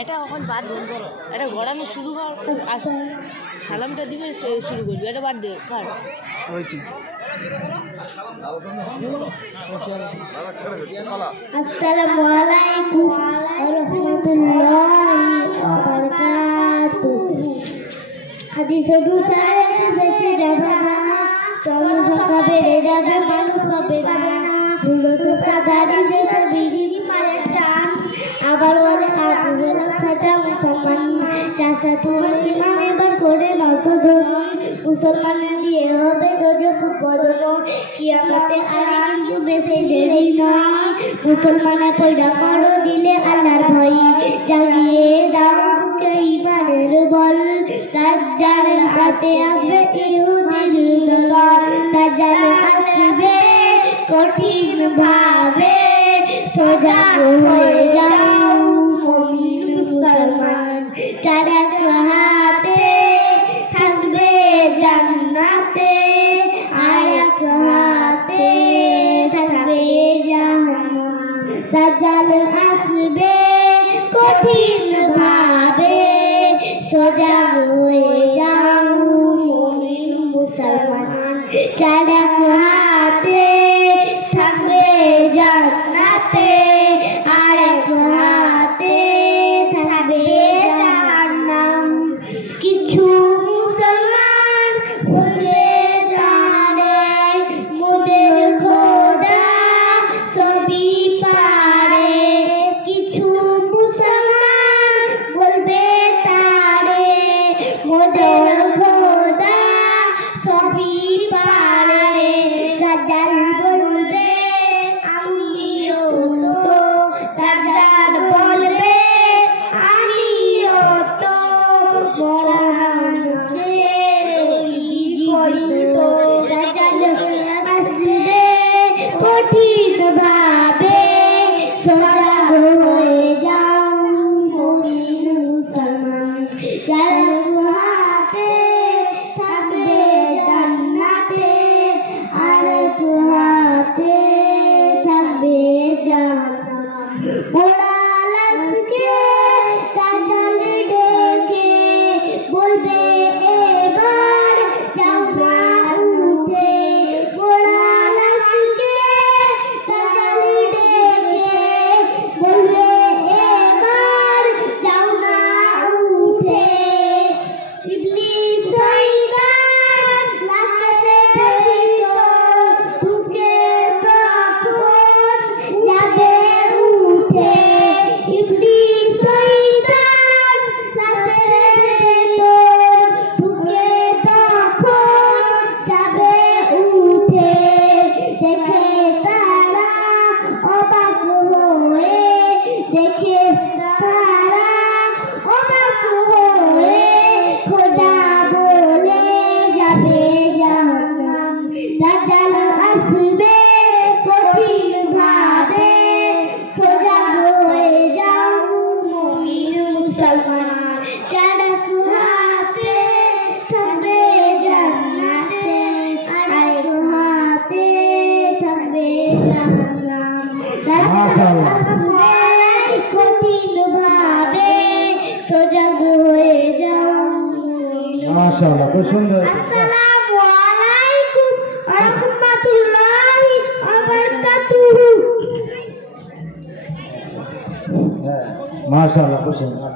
এটা এখন বাদ বন্ধ করো, এটা গড়ানো শুরু কর, আসুন সালামটা দিবে শুরু করবি, এটা বাদ দে কার হয়েছে। আসসালামু আলাইকুম ওয়া রাহমাতুল্লাহি ওয়া বারাকাতুহু। হাদিসে দুসারে বেঁচে যাবে না, চন্দ্র বেড়ে যাবে, মানুষ হবে না, ধুলো সোতা দাড়ি যেতে বিড়ি মারে টান, আবার বলে আগুনের সাজা মুসলমান চাষা তোমার ইমান এবার করে নত ধরুন, মুসলমানের দিয়ে হবে দোজখ বদন, কিয়ামতে আর কিন্তু বেশি দেরি নয়, মুসলমানের পয়দা করো দিলে আল্লাহর ভয়, জাগিয়ে দাও বুকে ইমানের বল, দাজ্জালের হাতে আসবে ইহুদির দল, দাজ্জাল আসবে কঠিন ভাবে, সোজা হয়ে যাও মুমিন মুসলমান, চারাক হাতে থাকবে জান্নাতে, আর এক হাতে থাকবে জাহান্নাম, দাজ্জাল আসবে কঠিন ভাবে, সোজা হয়ে যাও মুমিন মুসলমান, চারাক হাতে থাকবে জান্নাতে, আর এক হাতে থাকবে জাহান্নাম। কিছু মুসলমান বলে জানে মোদের খোদা সবই পারে, কিছু মুসলমান বলবে তারে মোদের খোদা সবই পারে, দাজ্জাল বলবে আমিও তো, দাজ্জাল বলবে আমিও তো, মরা কঠিন ভাবে, সোজা হয়ে যাও মুমিন মুসলমান, চারাক হাতে থাকবে জান্নাতে, আর এক হাতে থাকবে জাহান্নাম। ওরা লাশকে দাজ্জাল ডেকে বলবে এবার যাও না উঠে, ওরা লাশকে দাজ্জাল ডেকে বলবে এবার যাও না উঠে, ইবলিস শয়তান লাশের ভিতর ঢুকে তখন যাবে উঠে, ইবলিস শয়তান লাশের ভিতর ঢুকে তখন যাবে উঠে, দেখে তারা অবাক হয়ে, দেখে তারা অবাক হয়ে, খোদা বলে যাবে জাহান্নাম, দাজ্জাল আসবে কঠিন ভাবে, সোজা হয়ে যাও মুমিন মুসলমান, চারাক হাতে থাকবে জান্নাতে, আর এক হাতে থাকবে জাহান্নাম, দাজ্জাল আসবে কঠিন ভাবে, সোজা হয়ে যাও মুমিন। মাশাআল্লাহ, খুব সুন্দর। আসসালামু আলাইকুম ওয়া রাহমাতুল্লাহি ওয়া বারাকাতুহু। হ্যাঁ, মাশাআল্লাহ, খুব সুন্দর।